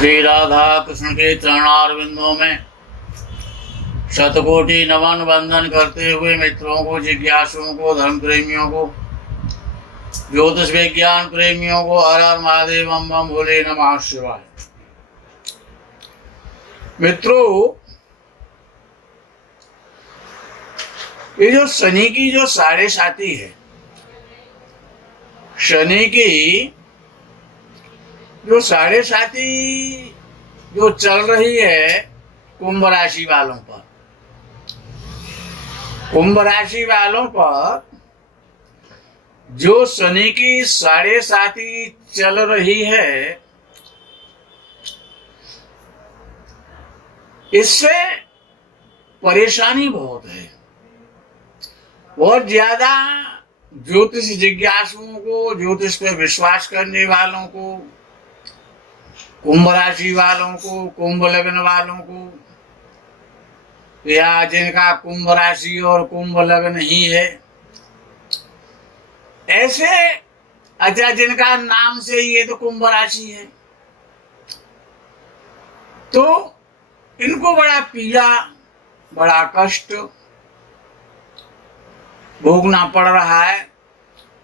श्री राधा कृष्ण के चरणारविंदों में शतकोटि नमन वंदन करते हुए मित्रों को, जिज्ञासुओं को, धर्म प्रेमियों को, ज्योतिष विज्ञान प्रेमियों को हर हर महादेव बम बम भोले नमः शिवाय। मित्रों, ये जो शनि की जो साढ़े साती है, शनि की जो साढ़े साती जो चल रही है कुंभ राशि वालों पर, कुंभ राशि वालों पर जो शनि की साढ़े साती चल रही है, इससे परेशानी बहुत है। बहुत ज्यादा ज्योतिष जिज्ञासुओं को, ज्योतिष पे विश्वास करने वालों को, कुंभ राशि वालों को, कुंभ लग्न वालों को, या जिनका कुंभ राशि और कुंभ लग्न ही है, ऐसे अच्छा जिनका नाम से ये तो कुंभ राशि है, तो इनको बड़ा पीड़ा, बड़ा कष्ट भोगना पड़ रहा है।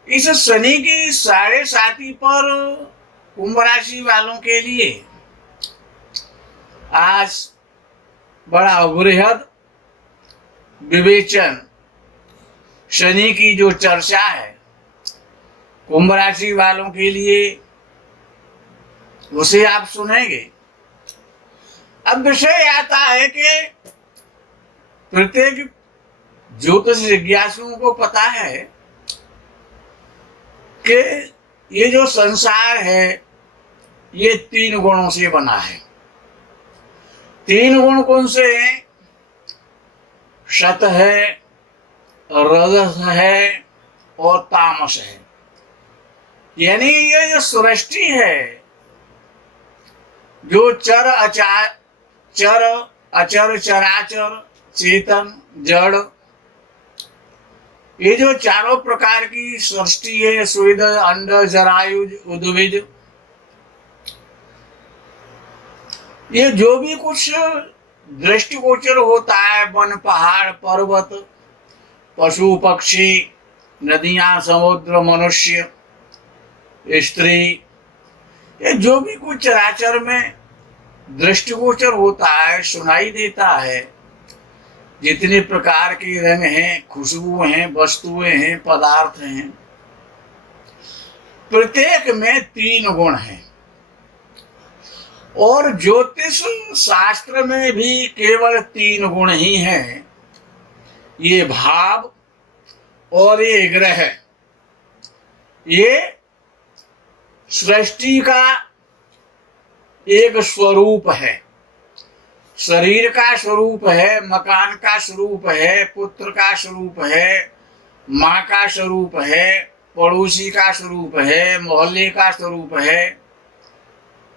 इस शनि की साढ़े साती पर कुंभ राशि वालों के लिए आज बड़ा वृहद विवेचन, शनि की जो चर्चा है कुंभ राशि वालों के लिए, उसे आप सुनेंगे। अब विषय आता है कि प्रत्येक ज्योतिष जिज्ञासुओं को पता है कि ये जो संसार है ये 3 गुणों से बना है। 3 गुण कौन से हैं? सत है, रजस है और तामस है। यानी ये जो सृष्टि है, जो चर अचर चराचर चेतन जड़, ये जो चारों प्रकार की सृष्टि है, स्वेद अंड जरायुज उद्भिज, ये जो भी कुछ दृष्टिगोचर होता है, वन पहाड़ पर्वत पशु पक्षी नदियां समुद्र मनुष्य स्त्री, ये जो भी कुछ चराचर में दृष्टिगोचर होता है, सुनाई देता है, जितने प्रकार के रंग हैं, खुशबू हैं, वस्तुएं हैं, पदार्थ हैं, प्रत्येक में 3 गुण हैं। और ज्योतिष शास्त्र में भी केवल 3 गुण ही हैं। ये भाव और ये ग्रह, ये सृष्टि का एक स्वरूप है। शरीर का स्वरूप है, मकान का स्वरूप है, पुत्र का स्वरूप है, माँ का स्वरूप है, पड़ोसी का स्वरूप है, मोहल्ले का स्वरूप है।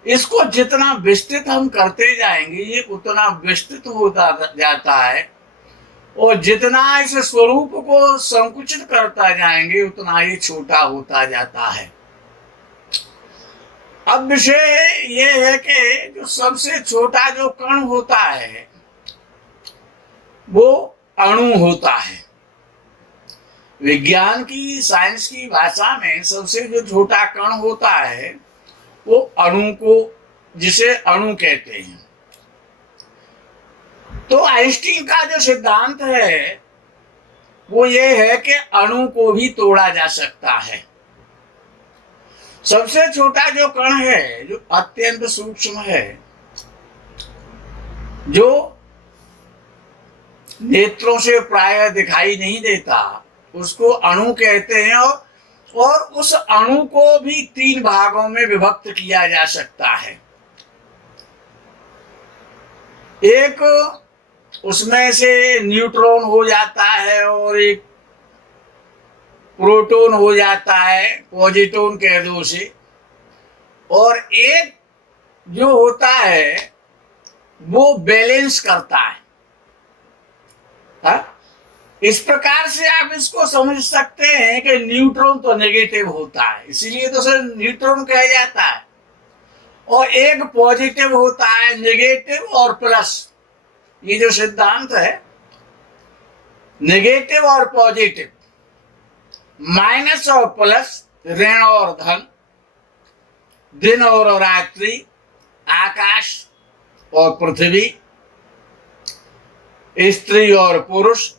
इसको जितना विस्तृत हम करते जाएंगे ये उतना विस्तृत होता जाता है, और जितना इस स्वरूप को संकुचित करता जाएंगे उतना ये छोटा होता जाता है। अब विषय ये है कि जो सबसे छोटा जो कण होता है वो अणु होता है। विज्ञान की, साइंस की भाषा में सबसे जो छोटा कण होता है वो अणु को, जिसे अणु कहते हैं। तो आइंस्टीन का जो सिद्धांत है वो ये है कि अणु को भी तोड़ा जा सकता है। सबसे छोटा जो कण है, जो अत्यंत सूक्ष्म है, जो नेत्रों से प्राय दिखाई नहीं देता, उसको अणु कहते हैं। और उस अणु को भी 3 भागों में विभक्त किया जा सकता है। एक उसमें से न्यूट्रॉन हो जाता है और एक प्रोटॉन हो जाता है, पॉजिट्रॉन कह दो उसे, और एक जो होता है वो बैलेंस करता है। हा? इस प्रकार से आप इसको समझ सकते हैं कि न्यूट्रॉन तो नेगेटिव होता है, इसीलिए तो सर न्यूट्रॉन कहा जाता है। और एक पॉजिटिव होता है, नेगेटिव और प्लस। ये जो सिद्धांत है, नेगेटिव और पॉजिटिव, माइनस और प्लस, ऋण और धन, दिन और रात्रि, आकाश और पृथ्वी, स्त्री और पुरुष,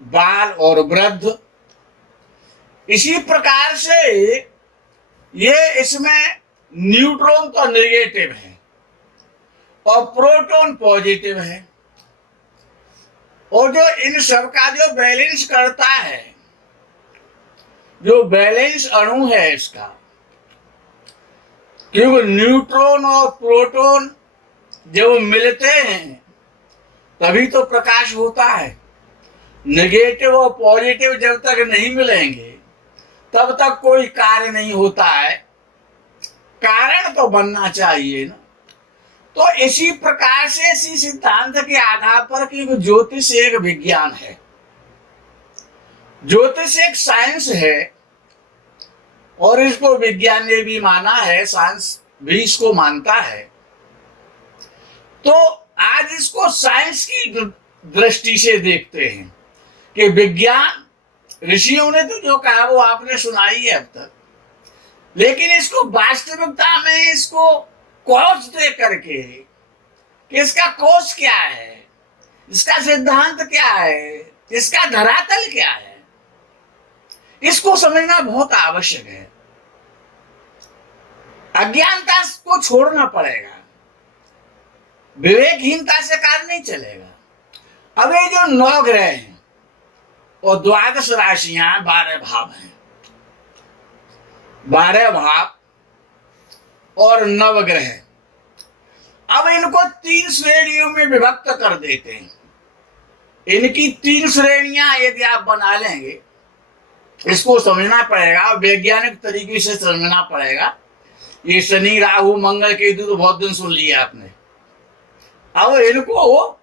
बाल और वृद्ध। इसी प्रकार से ये इसमें न्यूट्रॉन तो नेगेटिव है और प्रोटॉन पॉजिटिव है। और जो इन सब का जो बैलेंस करता है, जो बैलेंस अणु है इसका, क्योंकि न्यूट्रॉन और प्रोटॉन जब मिलते हैं तभी तो प्रकाश होता है। नेगेटिव और पॉजिटिव जब तक नहीं मिलेंगे तब तक कोई कार्य नहीं होता है। कारण तो बनना चाहिए ना। तो इसी प्रकार से इसी सिद्धांत के आधार पर कि ज्योतिष एक विज्ञान है, ज्योतिष एक साइंस है, और इसको विज्ञान ने भी माना है, साइंस भी इसको मानता है। तो आज इसको साइंस की दृष्टि से देखते हैं कि विज्ञान, ऋषियों ने तो जो कहा वो आपने सुनाई है अब तक, लेकिन इसको वास्तविकता में इसको कॉज दे करके कि इसका कॉज क्या है, इसका सिद्धांत क्या है, इसका धरातल क्या है, इसको समझना बहुत आवश्यक है। अज्ञानता को छोड़ना पड़ेगा, विवेकहीनता से कार्य नहीं चलेगा। अब ये जो 9 ग्रह हैं और 12 राशियां, 12 भाव हैं, 12 भाव और 9 ग्रह। अब इनको 3 श्रेणियों में विभक्त कर देते हैं। इनकी 3 श्रेणियां यदि आप बना लेंगे, इसको समझना पड़ेगा, वैज्ञानिक तरीके से समझना पड़ेगा। ये शनि, राहु, मंगल, केतु तो बहुत दिन सुन लिया आपने। अब इनको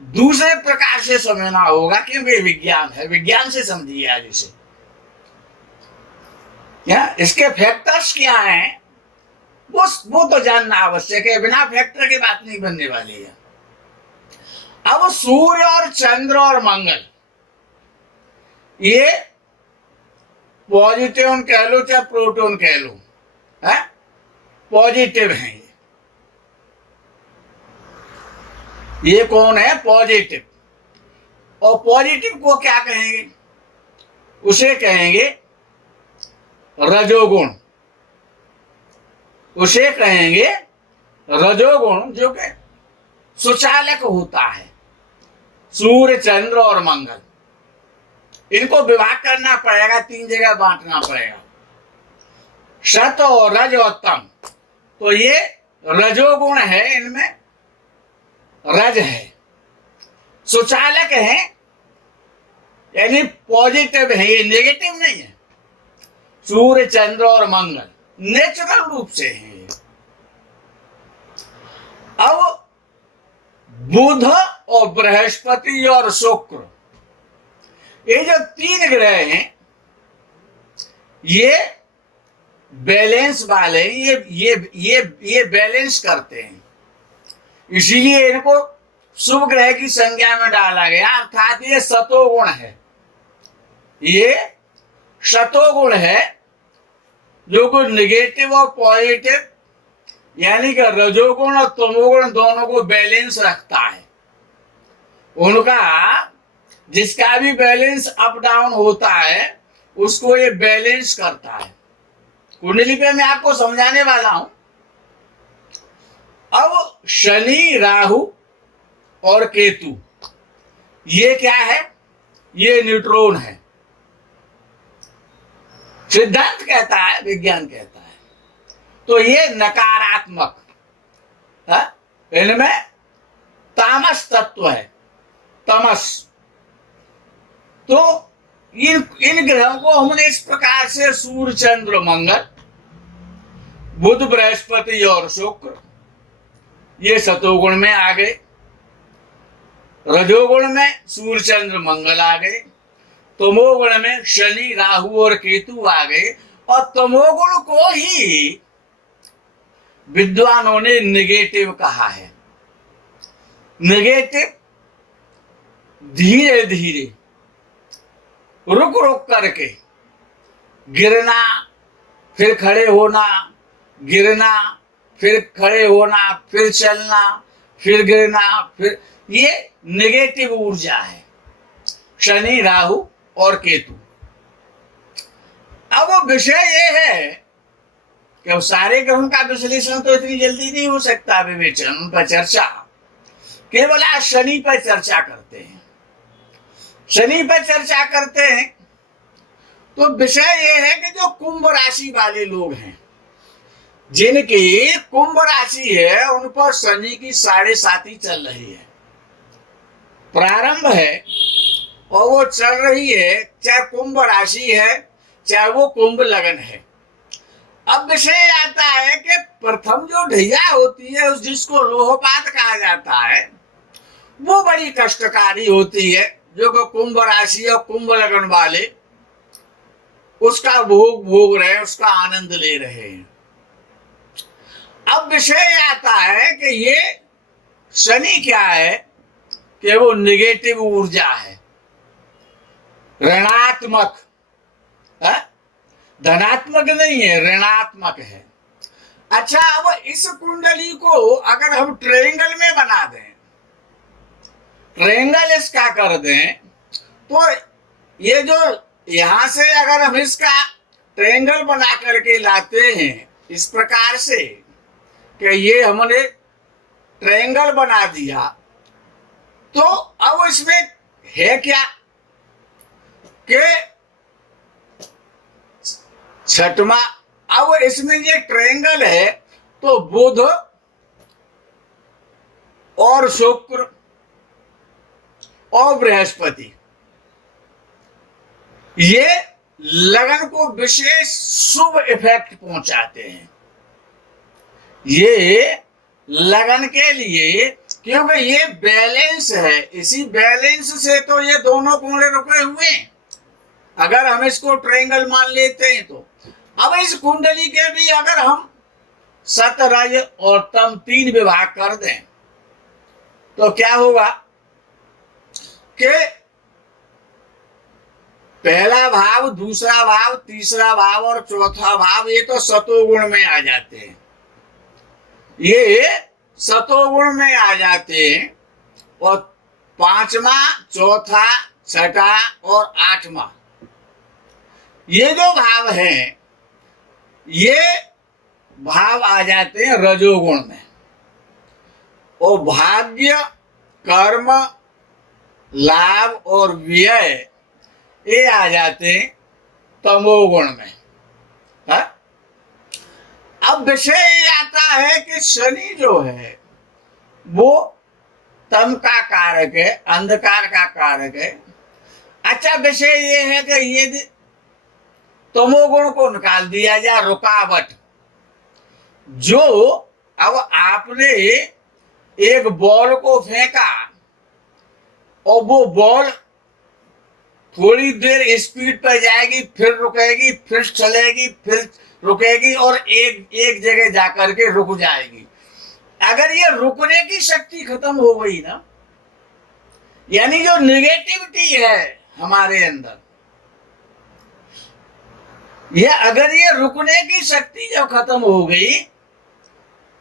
दूसरे प्रकार से समझना होगा, क्योंकि विज्ञान है, विज्ञान से समझिए आज इसे। क्या इसके फैक्टर्स क्या हैं वो तो जानना आवश्यक है, बिना फैक्टर की बात नहीं बनने वाली है। अब सूर्य और चंद्र और मंगल, ये पॉजिटिव कह लो चाहे प्रोटॉन कह लो, है पॉजिटिव है। ये कौन है? पॉजिटिव। और पॉजिटिव को क्या कहेंगे? उसे कहेंगे रजोगुण, उसे कहेंगे रजोगुण, जो कि सुचालक होता है। सूर्य, चंद्र और मंगल, इनको विभाग करना पड़ेगा, 3 जगह बांटना पड़ेगा, सत और रज और तम। तो ये रजोगुण है, इनमें रज है, सुचालक है, यानी पॉजिटिव है, ये नेगेटिव नहीं है। सूर्य, चंद्र और मंगल नेचुरल रूप से है। अब बुध और बृहस्पति और शुक्र, ये जो 3 ग्रह हैं, ये बैलेंस वाले, ये बैलेंस करते हैं। इसीलिए इनको शुभ ग्रह की संज्ञा में डाला गया, अर्थात ये सतोगुण है। ये सतोगुण है, जो को नेगेटिव और पॉजिटिव, यानी कि रजोगुण और तमोगुण दोनों को बैलेंस रखता है। उनका जिसका भी बैलेंस अप डाउन होता है उसको ये बैलेंस करता है। कुंडली पे मैं आपको समझाने वाला हूं। अब शनि, राहु और केतु, ये क्या है? ये न्यूट्रॉन है। सिद्धांत कहता है, विज्ञान कहता है। तो ये नकारात्मक है, इनमें तामस तत्व है, तमस। तो इन ग्रहों को हमने इस प्रकार से सूर्य, चंद्र, मंगल, बुध, बृहस्पति और शुक्र, ये सतोगुण में आ गए। रजोगुण में सूर्य, चंद्र, मंगल आ गए। तमोगुण में शनि, राहु और केतु आ गए। और तमोगुण को ही विद्वानों ने नेगेटिव कहा है। नेगेटिव धीरे धीरे रुक रुक करके गिरना, फिर खड़े होना, गिरना, फिर खड़े होना, फिर चलना, फिर गिरना, फिर ये नेगेटिव ऊर्जा है, शनि, राहु और केतु। अब विषय ये है कि सारे ग्रहों का विश्लेषण तो इतनी जल्दी नहीं हो सकता, विवेचन, उन पर चर्चा, केवल आज शनि पर चर्चा करते हैं। शनि पर चर्चा करते हैं तो विषय यह है कि जो कुंभ राशि वाले लोग हैं, जिनकी कुंभ राशि है, उन पर शनि की 7.5 चल रही है, प्रारंभ है और वो चल रही है, चाहे कुंभ राशि है चाहे वो कुंभ लगन है। अब विषय आता है कि प्रथम जो ढैया होती है, उस जिसको लोहपात कहा जाता है, वो बड़ी कष्टकारी होती है। जो कि कुंभ राशि और कुंभ लगन वाले उसका भोग रहे, उसका आनंद ले रहे हैं। अब विषय आता है कि ये शनि क्या है कि वो नेगेटिव ऊर्जा है, ऋणात्मक, धनात्मक नहीं है, ऋणात्मक है। अच्छा, अब इस कुंडली को अगर हम ट्रायंगल में बना दें, ट्रायंगल इसका कर दें, तो ये जो यहां से अगर हम इसका ट्रायंगल बना करके लाते हैं इस प्रकार से कि ये हमने ट्रायंगल बना दिया, तो अब इसमें है क्या कि छठवा, अब इसमें ये ट्रायंगल है तो बुध और शुक्र और बृहस्पति ये लगन को विशेष शुभ इफेक्ट पहुंचाते हैं। ये लगन के लिए, क्योंकि ये बैलेंस है, इसी बैलेंस से तो ये दोनों कोणे रुके हुए हैं। अगर हम इसको ट्रायंगल मान लेते हैं तो अब इस कुंडली के भी अगर हम सत, रज और तम 3 विभाग कर दें तो क्या होगा कि पहला भाव, दूसरा भाव, तीसरा भाव और चौथा भाव ये तो सतोगुण में आ जाते हैं, ये सतोगुण में आ जाते हैं। और 5वां, चौथा, छठा और 8वां ये जो भाव हैं, ये भाव आ जाते हैं रजोगुण में, और भाग्य, कर्म, लाभ और व्यय ये आ जाते हैं तमोगुण में। हा? अब विषय ये आता है कि शनि जो है वो तम का कारक है, अंधकार का कारक है। अच्छा, विषय ये है कि ये तमोगुण को निकाल दिया जाए, रुकावट। जो अब आपने एक बॉल को फेंका और वो बॉल थोड़ी देर स्पीड पर जाएगी, फिर रुकेगी, फिर चलेगी, फिर रुकेगी और एक जगह जाकर के रुक जाएगी। अगर ये रुकने की शक्ति खत्म हो गई ना, यानी जो नेगेटिविटी है हमारे अंदर, ये अगर ये रुकने की शक्ति जब खत्म हो गई,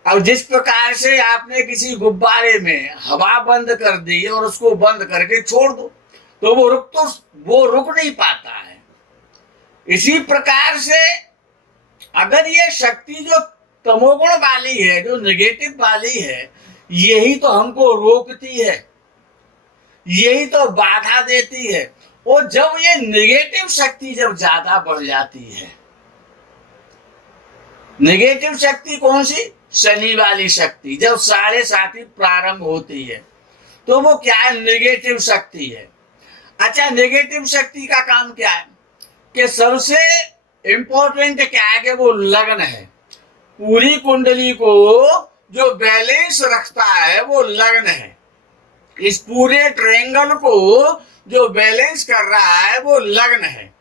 अब जिस प्रकार से आपने किसी गुब्बारे में हवा बंद कर दी और उसको बंद करके छोड़ दो तो वो रुक नहीं पाता है। इसी प्रकार से अगर ये शक्ति जो तमोगुण वाली है, जो नेगेटिव वाली है, यही तो हमको रोकती है, यही तो बाधा देती है। और जब ये नेगेटिव शक्ति जब ज्यादा बढ़ जाती है, नेगेटिव शक्ति कौन सी? शनि वाली शक्ति जब 7.5 प्रारंभ होती है तो वो क्या है? नेगेटिव शक्ति है। अच्छा, नेगेटिव शक्ति का काम क्या है कि सबसे इंपॉर्टेंट क्या है कि वो लग्न है। पूरी कुंडली को जो बैलेंस रखता है वो लग्न है। इस पूरे ट्रायंगल को जो बैलेंस कर रहा है वो लग्न है।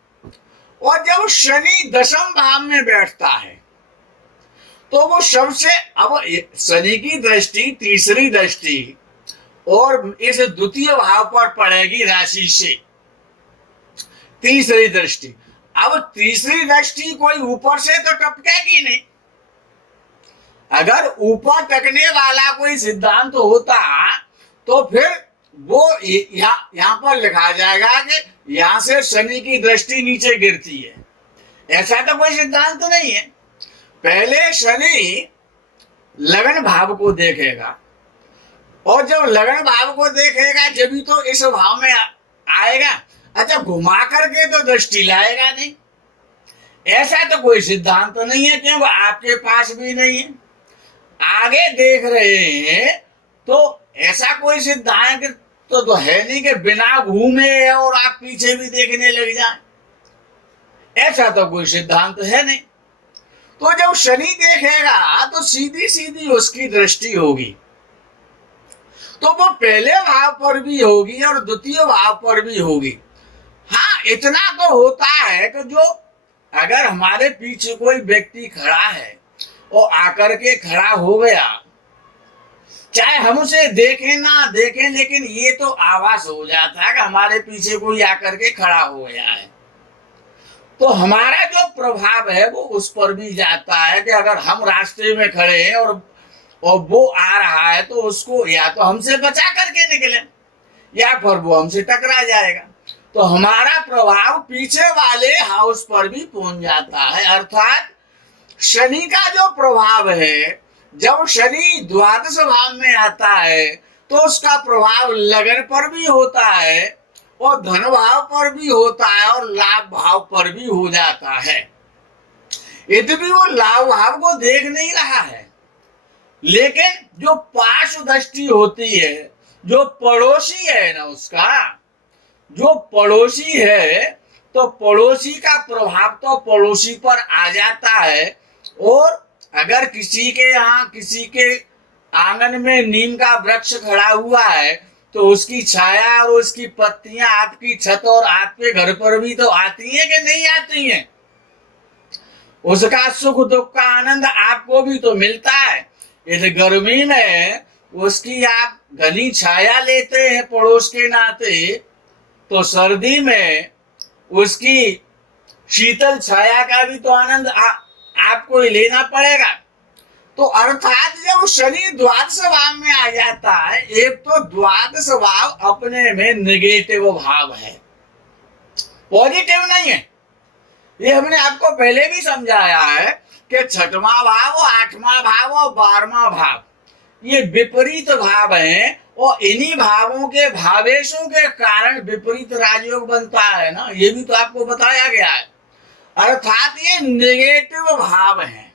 और जब शनि 10वें भाव में बैठता है तो वो सबसे, अब शनि की दृष्टि तीसरी दृष्टि और इस द्वितीय भाव पर पड़ेगी राशि से, तीसरी दृष्टि। अब तीसरी दृष्टि कोई ऊपर से तो टपकेगी नहीं। अगर ऊपर टकने वाला कोई सिद्धांत होता तो फिर वो यहां पर लिखा जाएगा कि यहां से शनि की दृष्टि नीचे गिरती है, ऐसा तो कोई सिद्धांत नहीं है। पहले शनि लगन भाव को देखेगा, और जब लगन भाव को देखेगा जब तो इस भाव में आएगा। अच्छा, घुमा करके तो दृष्टि लाएगा नहीं, ऐसा तो कोई सिद्धांत नहीं है, क्योंकि आपके पास भी नहीं है। आगे देख रहे हैं तो ऐसा कोई सिद्धांत तो है नहीं कि बिना घूमे और आप पीछे भी देखने लग जाए, ऐसा तो कोई सिद्धांत है नहीं। तो जब शनि देखेगा तो सीधी सीधी उसकी दृष्टि होगी, तो वो पहले भाव पर भी होगी और द्वितीय भाव पर भी होगी। हाँ, इतना तो होता है कि जो अगर हमारे पीछे कोई व्यक्ति खड़ा है और आकर के खड़ा हो गया, चाहे हम उसे देखें ना देखें, लेकिन ये तो आभास हो जाता है कि हमारे पीछे कोई आकर के खड़ा हो गया है, तो हमारा जो प्रभाव है वो उस पर भी जाता है कि अगर हम रास्ते में खड़े हैं और वो आ रहा है तो उसको या तो हमसे बचा करके निकले या फिर वो हमसे टकरा जाएगा, तो हमारा प्रभाव पीछे वाले हाउस पर भी पहुंच जाता है। अर्थात शनि का जो प्रभाव है, जब शनि द्वादश भाव में आता है तो उसका प्रभाव लगन पर भी होता है और धन भाव पर भी होता है और लाभ भाव पर भी हो जाता है। यद्यपि वो लाभ भाव को देख नहीं रहा है, लेकिन जो पार्श्व दृष्टि होती है, जो पड़ोसी है ना, उसका जो पड़ोसी है, तो पड़ोसी का प्रभाव तो पड़ोसी पर आ जाता है। और अगर किसी के यहाँ किसी के आंगन में नीम का वृक्ष खड़ा हुआ है तो उसकी छाया और उसकी पत्तियां आपकी छत और आपके घर पर भी तो आती हैं कि नहीं आती हैं? उसका सुख दुख का आनंद आपको भी तो मिलता है। यदि गर्मी में उसकी आप घनी छाया लेते हैं पड़ोस के नाते, तो सर्दी में उसकी शीतल छाया का भी तो आनंद आपको ही लेना पड़ेगा। तो अर्थात जब शनि द्वादश भाव में आ जाता है, एक तो द्वादश भाव अपने में नेगेटिव भाव है, पॉजिटिव नहीं है। ये हमने आपको पहले भी समझाया है कि छठवां भाव, आठवां भाव और 12वां भाव ये विपरीत भाव हैं, और इन्हीं भावों के भावेशों के कारण विपरीत राजयोग बनता है ना, ये भी तो आपको बताया गया है। अर्थात ये नेगेटिव भाव है,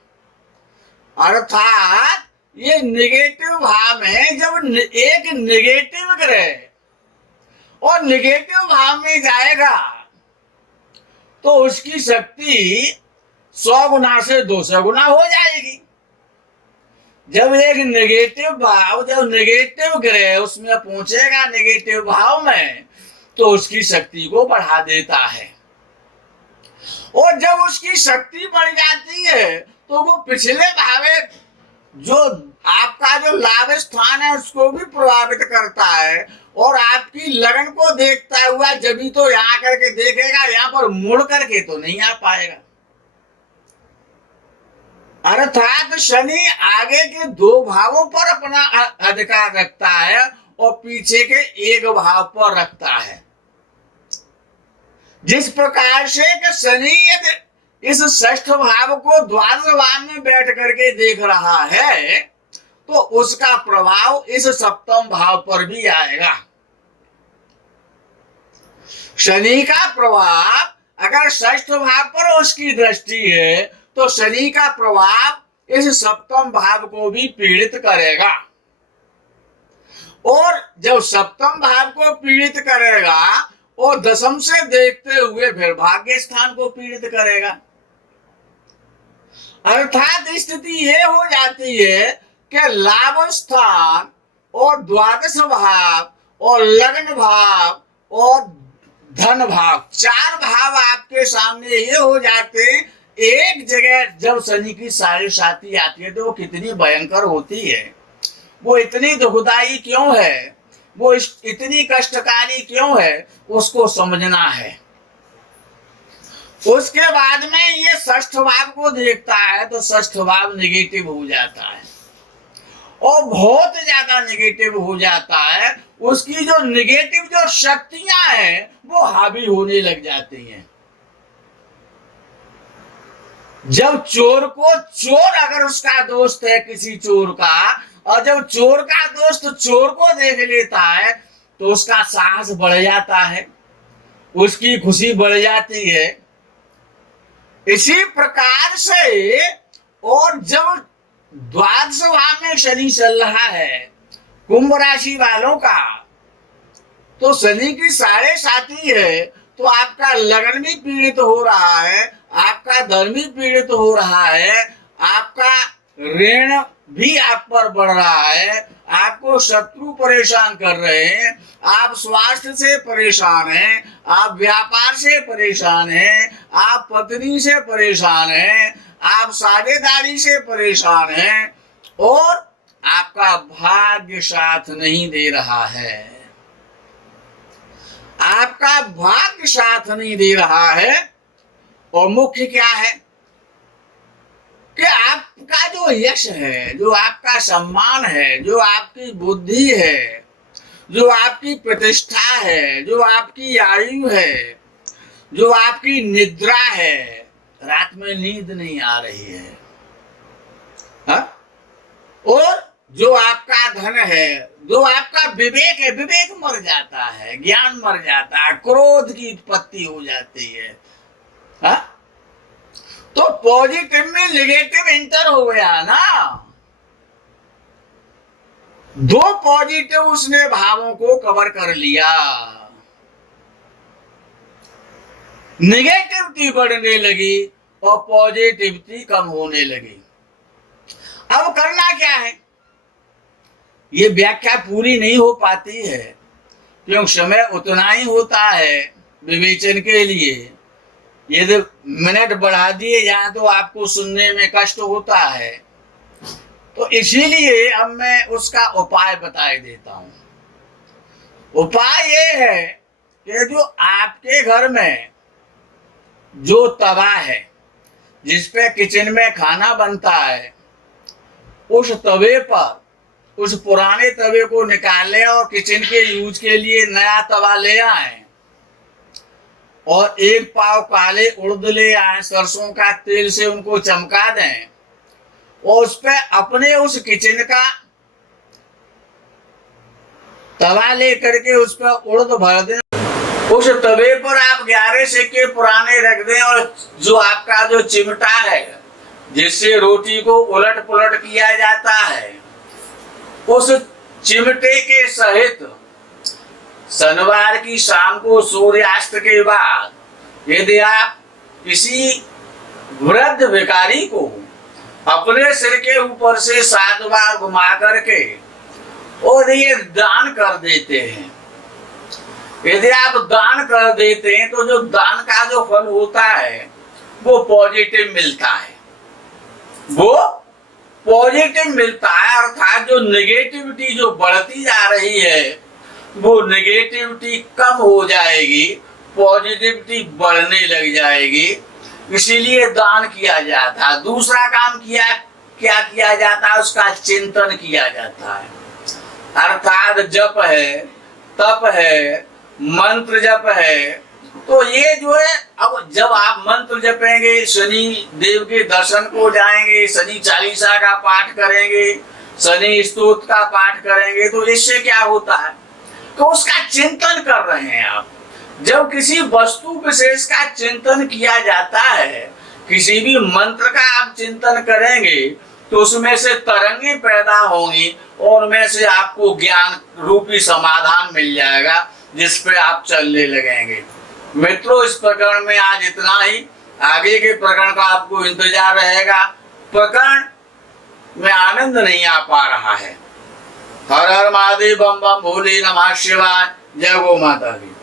अर्थात ये नेगेटिव भाव है। जब एक नेगेटिव ग्रह और नेगेटिव भाव में जाएगा तो उसकी शक्ति 100 गुना से 200 गुना हो जाएगी। जब एक नेगेटिव भाव, जब नेगेटिव ग्रह उसमें पहुंचेगा नेगेटिव भाव में, तो उसकी शक्ति को बढ़ा देता है। और जब उसकी शक्ति बढ़ जाती है तो वो पिछले भावे जो आपका जो लाभ स्थान है उसको भी प्रभावित करता है, और आपकी लगन को देखता हुआ जब भी तो यहाँ करके देखेगा, यहाँ पर मुड़ करके तो नहीं आ पाएगा। अर्थात शनि आगे के 2 भावों पर अपना अधिकार रखता है और पीछे के 1 भाव पर रखता है। जिस प्रकार से कि शनि यदि इस षष्ठ भाव को द्वादश भाव में बैठ करके देख रहा है तो उसका प्रभाव इस सप्तम भाव पर भी आएगा। शनि का प्रभाव अगर षष्ठ भाव पर उसकी दृष्टि है तो शनि का प्रभाव इस सप्तम भाव को भी पीड़ित करेगा, और जब सप्तम भाव को पीड़ित करेगा और दशम से देखते हुए फिर भाग्य स्थान को पीड़ित करेगा। अर्थात स्थिति ये हो जाती है कि लाभ स्थान और द्वादश भाव और लग्न भाव और धन भाव, 4 भाव आपके सामने ये हो जाते हैं एक जगह जब शनि की साढ़े साती आती है तो वो कितनी भयंकर होती है, वो इतनी दुखदाई क्यों है, वो इतनी कष्टकारी क्यों है, उसको समझना है। उसके बाद में ये षष्ठ भाव को देखता है तो षष्ठ भाव निगेटिव हो जाता है और बहुत ज्यादा निगेटिव हो जाता है। उसकी जो निगेटिव जो शक्तियां हैं वो हावी होने लग जाती हैं। जब चोर को चोर अगर उसका दोस्त है किसी चोर का, और जब चोर का दोस्त चोर को देख लेता है तो उसका साहस बढ़ जाता है, उसकी खुशी बढ़ जाती है। इसी प्रकार से, और जब द्वादश भाव में शनि चल रहा है कुंभ राशि वालों का, तो शनि की साढ़े साती है तो आपका लगन भी पीड़ित हो रहा है, आपका धर्म भी पीड़ित हो रहा है, आपका ऋण भी आप पर बढ़ रहा है, आपको शत्रु परेशान कर रहे हैं, आप स्वास्थ्य से परेशान हैं, आप व्यापार से परेशान हैं, आप पत्नी से परेशान हैं, आप साझेदारी से परेशान हैं, और आपका भाग्य साथ नहीं दे रहा है। आपका भाग्य साथ नहीं दे रहा है। और मुख्य क्या है कि आपका जो यश है, जो आपका सम्मान है, जो आपकी बुद्धि है, जो आपकी प्रतिष्ठा है, जो आपकी आयु है, जो आपकी निद्रा है, रात में नींद नहीं आ रही है, हा? और जो आपका धन है, जो आपका विवेक है, विवेक मर जाता है, ज्ञान मर जाता है, क्रोध की उत्पत्ति हो जाती है, हा? तो पॉजिटिव में नेगेटिव इंटर हो गया ना। दो पॉजिटिव उसने भावों को कवर कर लिया, नेगेटिविटी बढ़ने लगी और पॉजिटिविटी कम होने लगी। अब करना क्या है, ये व्याख्या पूरी नहीं हो पाती है क्योंकि समय उतना ही होता है विवेचन के लिए। यदि मिनट बढ़ा दिए जाए तो आपको सुनने में कष्ट होता है, तो इसीलिए अब मैं उसका उपाय बता देता हूं। उपाय ये है कि जो आपके घर में जो तवा है जिसपे किचन में खाना बनता है, उस तवे पर, उस पुराने तवे को निकालें और किचन के यूज के लिए नया तवा ले आए, और एक पाव काले उड़द ले आए, सरसों का तेल से उनको चमका दें, और उस पे अपने उस किचन का तवा ले करके उस पर उड़द भर दें। उस तवे पर आप 11 सिक्के पुराने रख दें, और जो आपका जो चिमटा है जिससे रोटी को उलट पुलट किया जाता है, उस चिमटे के सहित शनिवार की शाम को सूर्यास्त के बाद यदि आप किसी वृद्ध भिखारी को अपने सिर के ऊपर से 7 बार घुमा करके और ये दान कर देते हैं, यदि आप दान कर देते हैं तो जो दान का जो फल होता है वो पॉजिटिव मिलता है, वो पॉजिटिव मिलता है। अर्थात जो नेगेटिविटी जो बढ़ती जा रही है वो नेगेटिविटी कम हो जाएगी, पॉजिटिविटी बढ़ने लग जाएगी। इसीलिए दान किया जाता है। दूसरा काम क्या किया जाता है, उसका चिंतन किया जाता है। अर्थात जप है, तप है, मंत्र जप है। तो ये जो है, अब जब आप मंत्र जपेंगे, शनि देव के दर्शन को जाएंगे, शनि चालीसा का पाठ करेंगे, शनि स्तोत्र का पाठ करेंगे, तो इससे क्या होता है, तो उसका चिंतन कर रहे हैं आप। जब किसी वस्तु विशेष का चिंतन किया जाता है, किसी भी मंत्र का आप चिंतन करेंगे, तो उसमें से तरंगे पैदा होंगी और उनमें से आपको ज्ञान रूपी समाधान मिल जाएगा, जिस पे आप चलने लगेंगे। मित्रों, इस प्रकरण में आज इतना ही। आगे के प्रकरण का आपको इंतजार रहेगा। प्रकरण में आनंद नहीं आ पा रहा है। हर हर महादेव, बम बम भोले, नमः शिवाय, जय गो माता दी।